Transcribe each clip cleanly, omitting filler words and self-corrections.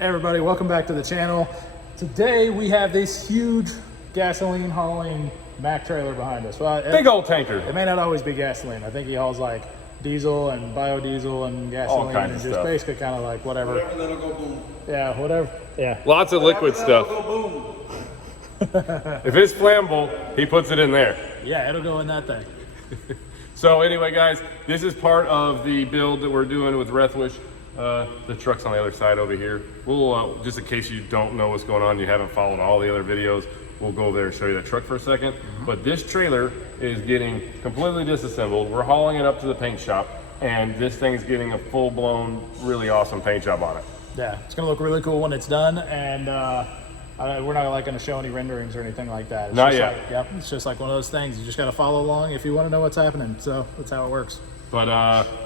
Hey everybody, welcome back to the channel. Today we have this huge gasoline hauling Mack trailer behind us. Well, big old tanker. It may not always be gasoline. I think he hauls like diesel and biodiesel and gasoline all kinds and of just stuff. basically kind of like whatever. Whatever that'll go boom. Yeah, whatever. Yeah. Lots of liquid stuff. Go boom. If it's flammable, he puts it in there. Yeah, it'll go in that thing. So anyway, guys, this is part of the build that we're doing with Rethwisch. The truck's on the other side over here. We'll, just in case you don't know what's going on, you haven't followed all the other videos, we'll go over there and show you that truck for a second. But this trailer is getting completely disassembled. We're hauling it up to the paint shop, and this thing's getting a full-blown, really awesome paint job on it. Yeah, it's gonna look really cool when it's done, and we're not like gonna show any renderings or anything like that. It's Not just yet. Like, yep, it's just like one of those things. You just gotta follow along if you want to know what's happening. So that's how it works. But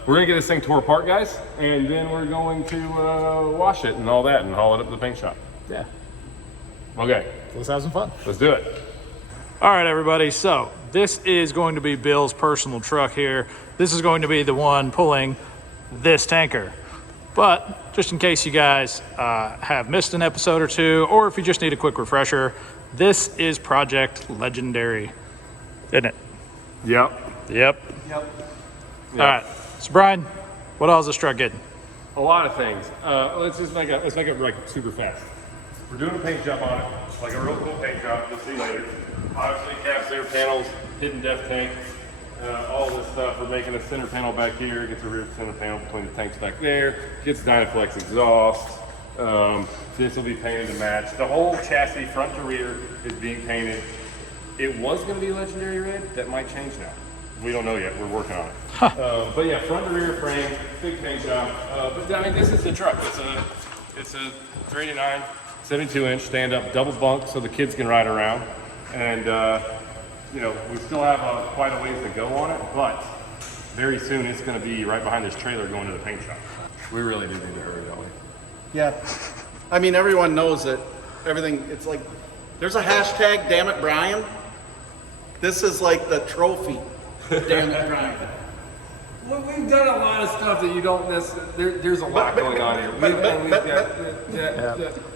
we're gonna get this thing tore apart, guys, and then we're going to wash it and all that and haul it up to the paint shop. Yeah. Okay, Let's have some fun. let's do it. All right, everybody. So this is going to be Bill's personal truck here. This is going to be the one pulling this tanker. But just in case you guys have missed an episode or two, or if you just need a quick refresher, this is Project Legendary, isn't it? Yep. Yep. Yep. All right. So Brian, what else is this truck getting? A lot of things. Let's make it like super fast. We're doing a paint job on it, like a real cool paint job. You'll see later. Obviously, cast air panels, hidden depth tank, all this stuff. We're making a center panel back here. Gets a rear center panel between the tanks back there. Gets Dynaflex exhaust. This will be painted to match. The whole chassis, front to rear, is being painted. It was going to be legendary red. That might change now. We don't know yet. We're working on it. But yeah, front to rear frame, big paint job. But I mean, this is the truck. It's a 389, 72-inch stand-up double bunk, so the kids can ride around. And you know, we still have quite a ways to go on it, but very soon it's going to be right behind this trailer going to the paint shop. We really do need to hurry, don't we? Yeah. I mean, everyone knows that everything, it's like, there's a hashtag, damn it, Brian. This is like the trophy. Damn it, Brian. Well, we've done a lot of stuff that you don't necessarily. There's a lot going on here.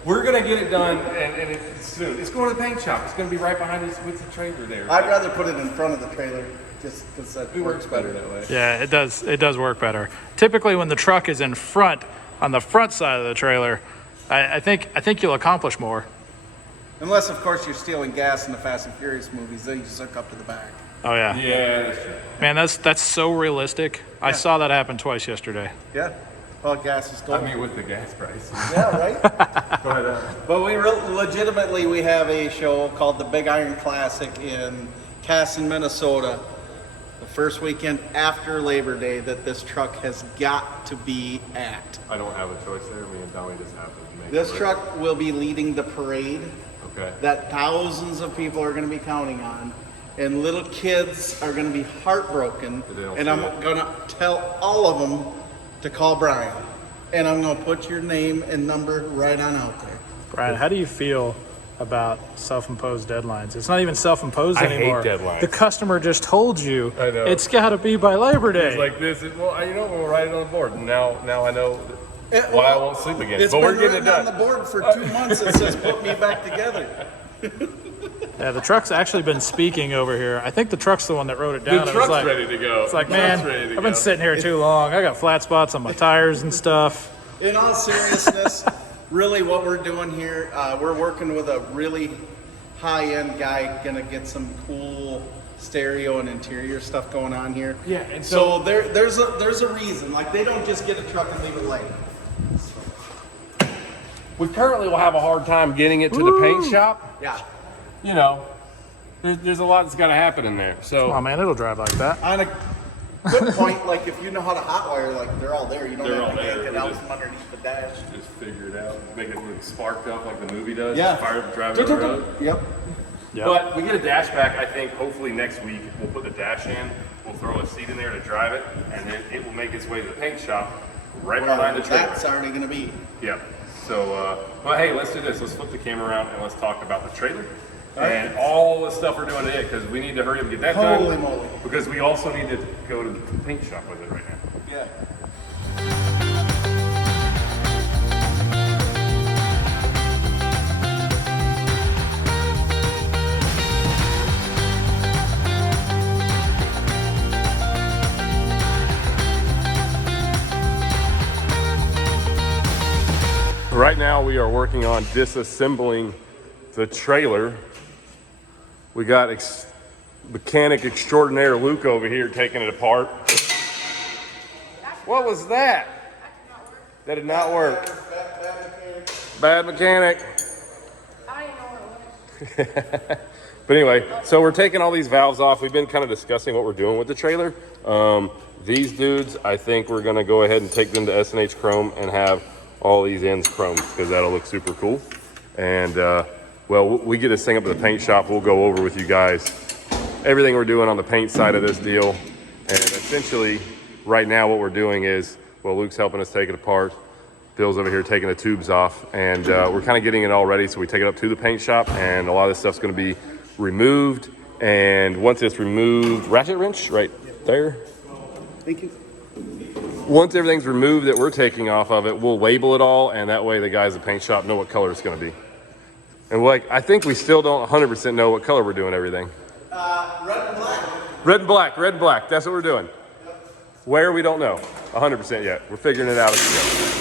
We're gonna get it done, and it's soon. It's going to the paint shop. It's gonna be right behind this with the trailer there. I'd rather put it in front of the trailer, just because that It works better that way. Yeah, it does. It does work better. Typically, when the truck is in front, on the front side of the trailer, I think you'll accomplish more. Unless, of course, you're stealing gas in the Fast and Furious movies, then you just hook up to the back. Oh yeah. Yeah, that's true. Man, that's so realistic. I saw that happen twice yesterday. Yeah. Well, gas is gold. I mean, with the gas price. Yeah, right? Go ahead. But we legitimately, we have a show called the Big Iron Classic in Casson, Minnesota. The first weekend after Labor Day that this truck has got to be at. I don't have a choice there. Me and Tommy just have to make This it. truck will be leading the parade Okay. that thousands of people are going to be counting on. And little kids are going to be heartbroken. They don't And see I'm it. going to tell all of them to call Brian. And I'm going to put your name and number right on out there. Brian, how do you feel about self-imposed deadlines? It's not even self-imposed I hate anymore. deadlines. The customer just told you I know. it's got to be by Labor Day. It's like this. Well, you know, we'll write it on the board. And now I know why I won't sleep again. It's But been we're getting it written on done. the board for 2 months. It says put me back together. Yeah, the truck's actually been speaking over here. I think the truck's the one that wrote it down. The It was truck's like, ready to go. It's like, The truck's man, ready to I've been go. sitting here too long. I got flat spots on my tires and stuff. In all seriousness, really what we're doing here, we're working with a really high-end guy, gonna get some cool stereo and interior stuff going on here. Yeah, and so there's a reason. Like, they don't just get a truck and leave it laying. We currently will have a hard time getting it to the paint shop. Yeah. You know, there's a lot that's got to happen in there. So Oh man, it'll drive like that. On a good point, like if you know how to hotwire, like they're all there. You don't They're have all to there. yank it We out just- from underneath the dash. just figure it out, make it look sparked up like the movie does. Yeah. Fire driving down the road. Yep. Yep. But we get a dash back. I think hopefully next week we'll put the dash in. We'll throw a seat in there to drive it, and then it will make its way to the paint shop right behind the trailer. That's already gonna be. Yep. So, but hey, let's do this. Let's flip the camera around and let's talk about the trailer and all the stuff we're doing today, because we need to hurry up and get that done. Holy moly. Because we also need to go to the paint shop with it right now. Yeah. Right now we are working on disassembling the trailer. We got mechanic extraordinaire Luke over here taking it apart. What was that? That did not work. Bad mechanic. But anyway, so we're taking all these valves off. We've been kind of discussing what we're doing with the trailer. These dudes, I think we're gonna go ahead and take them to S&H Chrome and have all these ends chromed because that'll look super cool. And well, we get this thing up at the paint shop. We'll go over with you guys everything we're doing on the paint side of this deal. And essentially, right now what we're doing is, well, Luke's helping us take it apart. Bill's over here taking the tubes off, and we're kind of getting it all ready. So we take it up to the paint shop, and a lot of this stuff's gonna be removed. And once it's removed, ratchet wrench right there. Thank you. Once everything's removed that we're taking off of it, we'll label it all, and that way the guys at the paint shop know what color it's gonna be. And like, I think we still don't 100% know what color we're doing everything. Red and black. Red and black, red and black, that's what we're doing. Yep. Where, we don't know 100% yet. We're figuring it out as we go.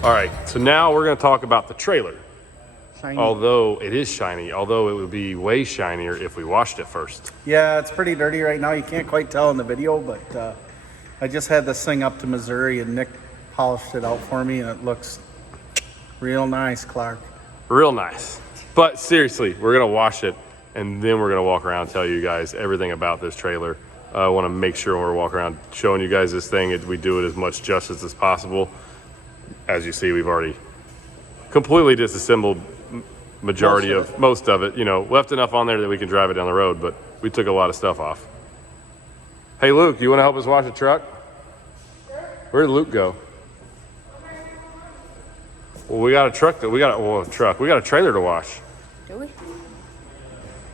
All right, so now we're gonna talk about the trailer. Shiny. Although it is shiny, although it would be way shinier if we washed it first. Yeah, it's pretty dirty right now. You can't quite tell in the video, but I just had this thing up to Missouri and Nick polished it out for me and it looks real nice, Clark. Real nice. But seriously, we're gonna wash it and then we're gonna walk around and tell you guys everything about this trailer. I wanna make sure when we're walking around showing you guys this thing, we do it as much justice as possible. As you see, we've already completely disassembled most of it, you know, left enough on there that we can drive it down the road, but we took a lot of stuff off. Hey Luke, you wanna help us wash the truck? Sure. Where did Luke go? Well, we got a truck we got a trailer to wash. Do we?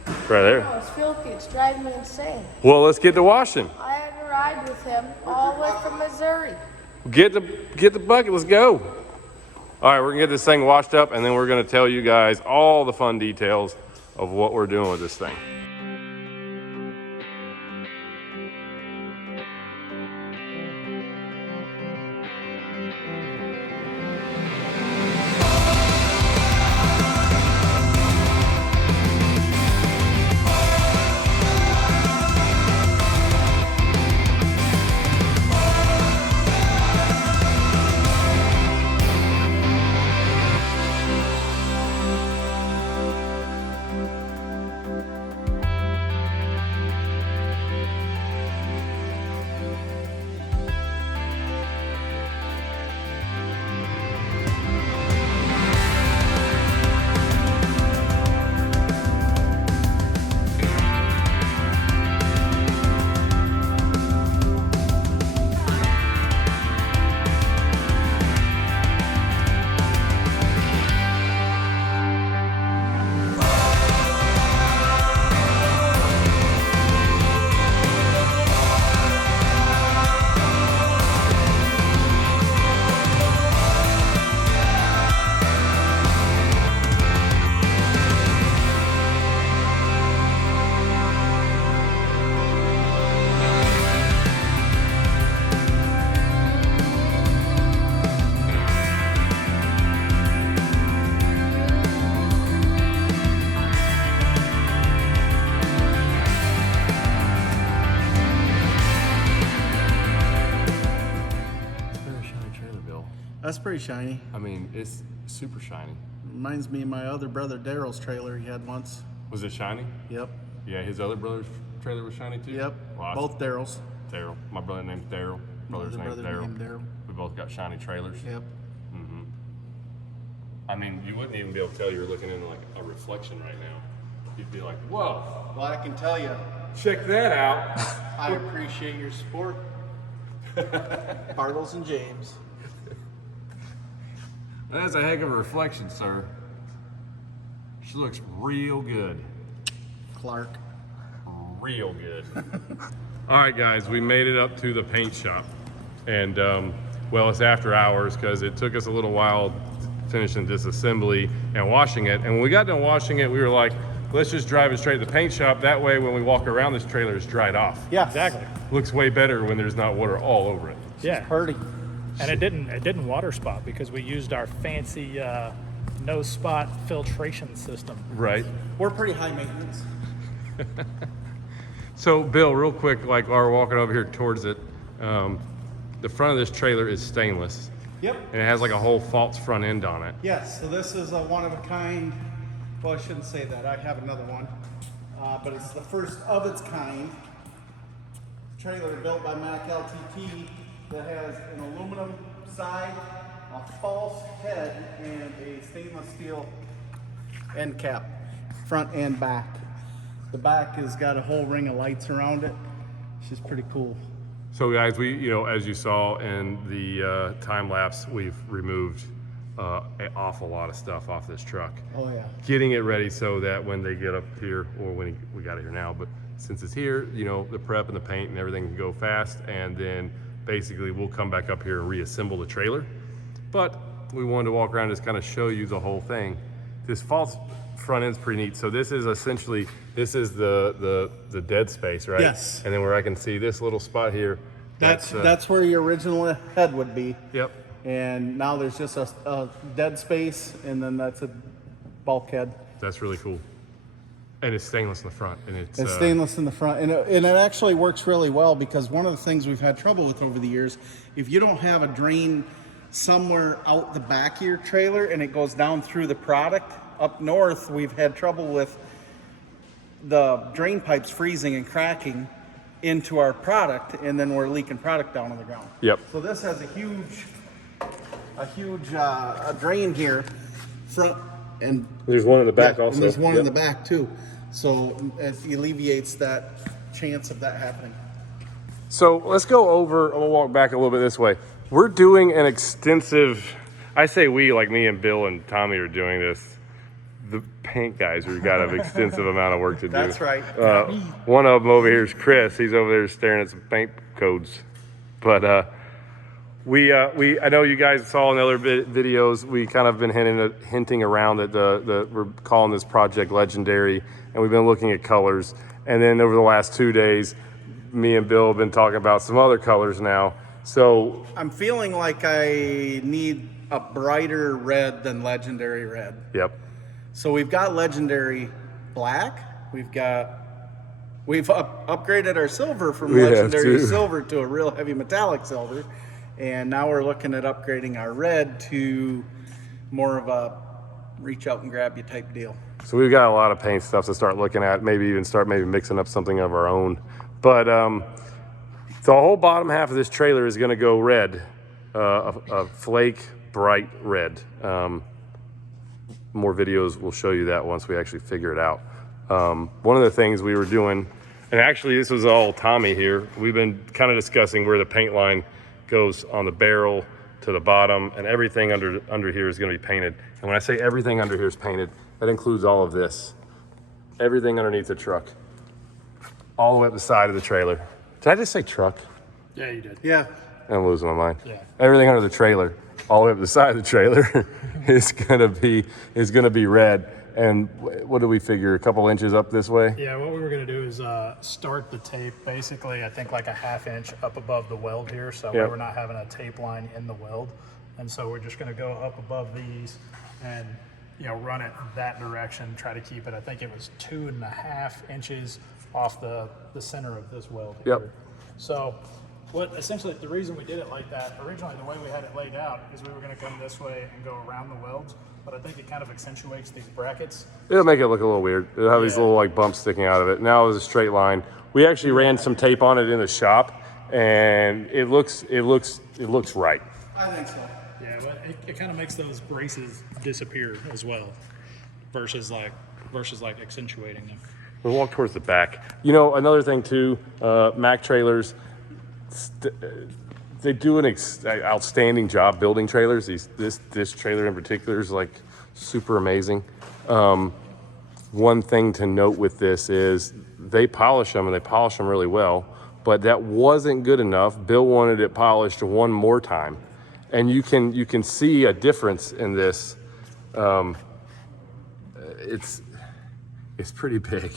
Right there. No, it's filthy. It's driving me insane. Well, let's get to washing. I had to ride with him all the way from Missouri. Get the bucket, let's go. All right, we're gonna get this thing washed up and then we're gonna tell you guys all the fun details of what we're doing with this thing. That's pretty shiny. I mean, it's super shiny. Reminds me of my other brother Daryl's trailer he had once. Was it shiny? Yep. Yeah, his other brother's trailer was shiny too? Yep. Well, Both Daryl's. Daryl. My brother named Daryl. Brother's named Daryl. Daryl. We both got shiny trailers. Yep. I mean, you wouldn't even be able to tell you were looking in like a reflection right now. You'd be like, whoa. Well, I can tell you, Check that out. I appreciate your support. Bartles and James. That's a heck of a reflection, sir. She looks real good. Clark. Real good. All right, guys, we made it up to the paint shop. And, well, it's after hours because it took us a little while finishing disassembly and washing it. And when we got done washing it, we were like, let's just drive it straight to the paint shop. That way, when we walk around, this trailer is dried off. Yeah, Exactly. Looks way better when there's not water all over it. Yeah. Purdy. And it didn't water spot because we used our fancy no spot filtration system. Right. We're pretty high maintenance. So, Bill, real quick, like while we're walking over here towards it, the front of this trailer is stainless. Yep. And it has like a whole false front end on it. Yes, so this is a one of a kind. Well, I shouldn't say that. I have another one. But it's the first of its kind trailer built by MAC LTT that has an aluminum side, a false head, and a stainless steel end cap, front and back. The back has got a whole ring of lights around it. It's just pretty cool. So guys, we, as you saw in the time lapse, we've removed an awful lot of stuff off this truck. Oh yeah. Getting it ready so that when they get up here, or when we got it here now, but since it's here, the prep and the paint and everything can go fast, and then basically we'll come back up here and reassemble the trailer. But we wanted to walk around and just kind of show you the whole thing. This false front end's pretty neat. So this is essentially, this is the dead space, right? Yes. And then where I can see this little spot here. That's where your original head would be. Yep. And now there's just a dead space, and then that's a bulkhead. That's really cool. And it's stainless in the front, and it's Stainless in the front, and it actually works really well, because one of the things we've had trouble with over the years, if you don't have a drain somewhere out the back of your trailer and it goes down through the product, up north we've had trouble with the drain pipes freezing and cracking into our product, and then we're leaking product down on the ground. Yep. So this has a huge drain here, front, and There's one in the back also. and there's one Yep. in the back too. So it alleviates that chance of that happening. So let's go over, we'll walk back a little bit this way. We're doing an extensive, I say we, like me and Bill and Tommy are doing this. The paint guys, we've got an extensive amount of work to do. That's right. One of them over here is Chris. He's over there staring at some paint codes. But I know you guys saw in other videos, we kind of been hinting around that we're calling this project Legendary, and we've been looking at colors. And then over the last 2 days, me and Bill have been talking about some other colors now. So I'm feeling like I need a brighter red than Legendary red. yep. So we've got Legendary black. We've upgraded our silver from We have Legendary too. silver to a real heavy metallic silver. And now we're looking at upgrading our red to more of a reach out and grab you type deal. So we've got a lot of paint stuff to start looking at, maybe even start mixing up something of our own. But the whole bottom half of this trailer is gonna go red, a flake bright red. More videos will show you that once we actually figure it out. One of the things we were doing, and actually this was all Tommy here, we've been kind of discussing where the paint line goes on the barrel to the bottom, and everything under here is going to be painted. And when I say everything under here is painted, that includes all of this. Everything underneath the truck. All the way up the side of the trailer. Did I just say truck? Yeah, you did. Yeah. I'm losing my mind. Yeah. Everything under the trailer, all the way up the side of the trailer is gonna be red. And what do we figure? A couple inches up this way? Yeah, what we were gonna do is start the tape basically, I think like a ½ inch up above the weld here, so Yep. we're not having a tape line in the weld. And so we're just gonna go up above these and run it that direction, try to keep it, I think it was 2.5 inches off the center of this weld here. Yep. So essentially the reason we did it like that, originally the way we had it laid out is we were going to come this way and go around the welds, but I think it kind of accentuates these brackets. It'll make it look a little weird. It'll have these little like bumps sticking out of it. Now it's a straight line. We actually ran some tape on it in the shop, and it looks right. I think so. Yeah, but it kind of makes those braces disappear as well, versus like accentuating them. We'll walk towards the back. You know, another thing too, Mac trailers, they do an outstanding job building trailers. This trailer in particular is like super amazing. One thing to note with this is they polish them, and they polish them really well, but that wasn't good enough. Bill wanted it polished one more time, and you can see a difference in this. It's pretty big.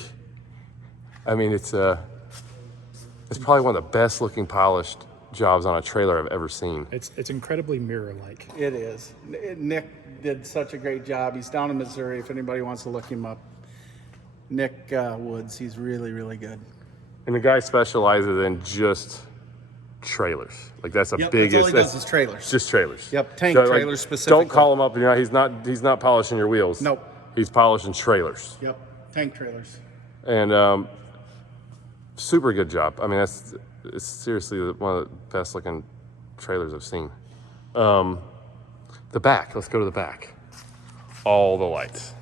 I mean, it's probably one of the best looking polished jobs on a trailer I've ever seen. It's incredibly mirror-like. It is. Nick did such a great job. He's down in Missouri if anybody wants to look him up. Nick Woods, he's really, really good. And the guy specializes in just trailers. Like that's the biggest. That's all he does is trailers. Just trailers. Yep, tank So, trailers specifically. Don't call him up. You know, he's not polishing your wheels. Nope. He's polishing trailers. Yep, tank trailers. And super good job. I mean, it's seriously one of the best looking trailers I've seen. The back. Let's go to the back. All the lights.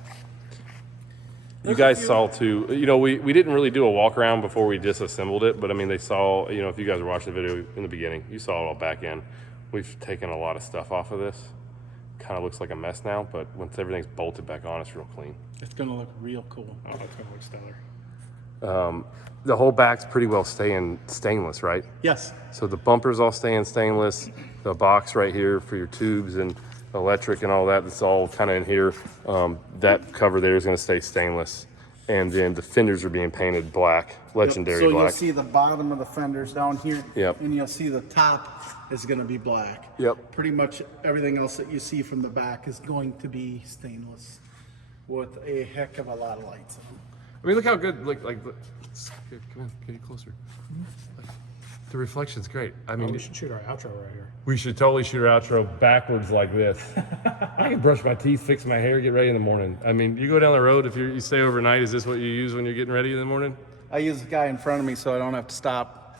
You guys saw too, you know, we didn't really do a walk around before we disassembled it, but I mean, they saw, you know, if you guys were watching the video in the beginning, you saw it all back in. We've taken a lot of stuff off of this. Kind of looks like a mess now, but once everything's bolted back on, it's real clean. It's going to look real cool. Oh, it's gonna look stellar. The whole back's pretty well staying stainless, right? Yes. So the bumper's all staying stainless. The box right here for your tubes and electric and all that, it's all kind of in here. That cover there is going to stay stainless. And then the fenders are being painted black, legendary So black. you'll see the bottom of the fenders down here. Yep. And you'll see the top is going to be black. Yep. Pretty much everything else that you see from the back is going to be stainless with a heck of a lot of lights on. I mean, look how good, come on, get closer. The reflection's great. I mean, We should shoot our outro right here. we should totally shoot our outro backwards like this. I can brush my teeth, fix my hair, get ready in the morning. I mean, you go down the road, if you stay overnight, is this what you use when you're getting ready in the morning? I use the guy in front of me so I don't have to stop.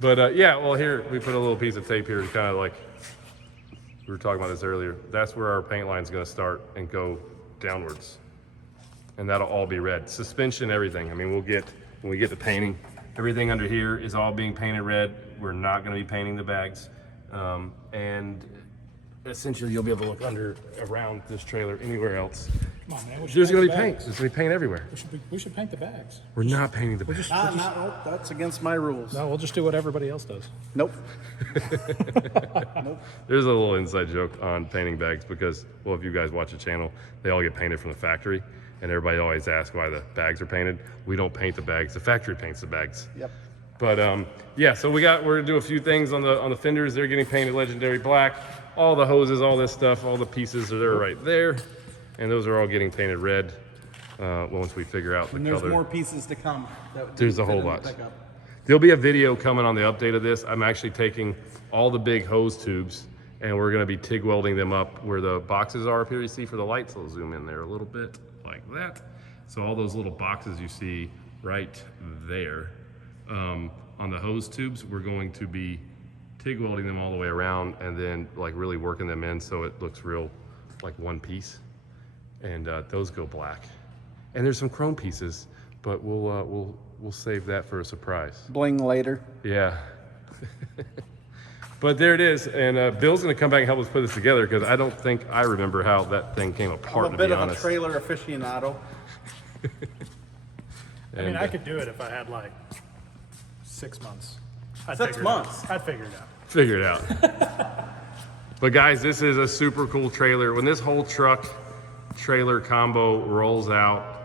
But yeah, well, here we put a little piece of tape here to kind of like, we were talking about this earlier. That's where our paint line's going to start and go downwards. And that'll all be red. Suspension, everything. I mean, when we get to painting, everything under here is all being painted red. We're not going to be painting the bags. And essentially, you'll be able to look around this trailer anywhere else. Come on, man. There's going to be paint. There's going to be paint everywhere. We should paint the bags. We're not painting the bags. Nope, that's against my rules. No, we'll just do what everybody else does. Nope. There's a little inside joke on painting bags because, well, if you guys watch the channel, they all get painted from the factory. And everybody always asks why the bags are painted. We don't paint the bags. The factory paints the bags. Yep. But yeah, so we're gonna do a few things on the fenders. They're getting painted legendary black. All the hoses, all this stuff, all the pieces are there right there, and those are all getting painted red. Once we figure out the And color. there's more pieces to come. There's a whole lot. There'll be a video coming on the update of this. I'm actually taking all the big hose tubes and we're gonna be TIG welding them up where the boxes are up here. You see for the lights. I'll zoom in there a little bit like that. So all those little boxes you see right there. On the hose tubes, we're going to be TIG welding them all the way around and then like really working them in so it looks real like one piece. And those go black. And there's some chrome pieces, but we'll save that for a surprise. Bling later. Yeah. But there it is, and Bill's gonna come back and help us put this together because I don't think I remember how that thing came apart, I'm a to bit be of honest. a trailer aficionado. I mean, I could do it if I had like 6 months. I'd 6 figure it months? out. I'd figure it out. Figure it out. But guys, this is a super cool trailer. When this whole truck trailer combo rolls out,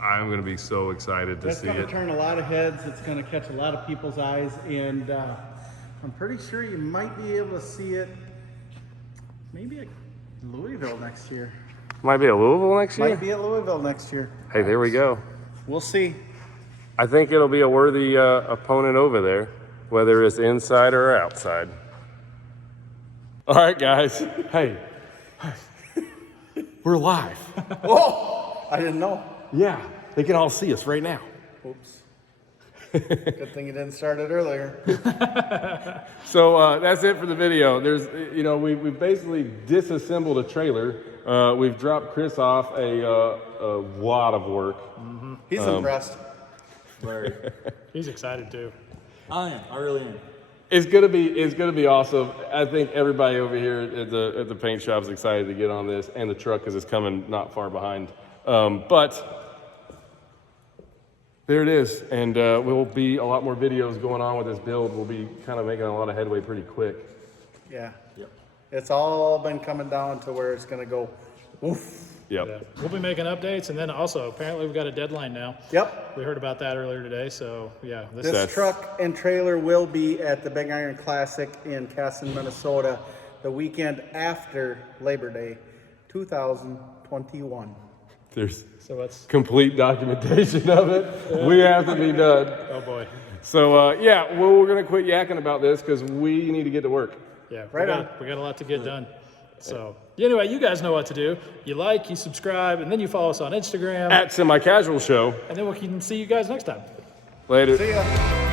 I'm gonna be so excited to It's see going to it. turn a lot of heads. It's going to catch a lot of people's eyes, and I'm pretty sure you might be able to see it maybe at Louisville next year. Might be at Louisville next year? Might be at Louisville next year. Hey, there we go. We'll see. I think it'll be a worthy opponent over there, whether it's inside or outside. All right, guys. Hey, we're live. Whoa! I didn't know. Yeah, they can all see us right now. Oops. Good thing you didn't start it earlier. So that's it for the video. There's, you know, we've basically disassembled a trailer. We've dropped Chris off a lot of work. Mm-hmm. He's impressed. Larry. He's excited too. I really am. It's gonna be awesome. I think everybody over here at the paint shop is excited to get on this, and the truck because it's coming not far behind. But there it is, and will be a lot more videos going on with this build. We'll be kind of making a lot of headway pretty quick. Yeah. Yep. It's all been coming down to where it's gonna go. Woof. Yep. Yeah. We'll be making updates, and then also apparently we've got a deadline now. Yep. We heard about that earlier today, so yeah. This truck and trailer will be at the Big Iron Classic in Casson, Minnesota, the weekend after Labor Day, 2021. There's So it's complete documentation of it. We have to be done. oh boy. So yeah, well, we're gonna quit yakking about this because we need to get to work. Yeah, Right we got a lot to get done. So anyway, you guys know what to do. You like, you subscribe, and then you follow us on Instagram. At Semi Casual Show. And then we can see you guys next time. Later. See ya.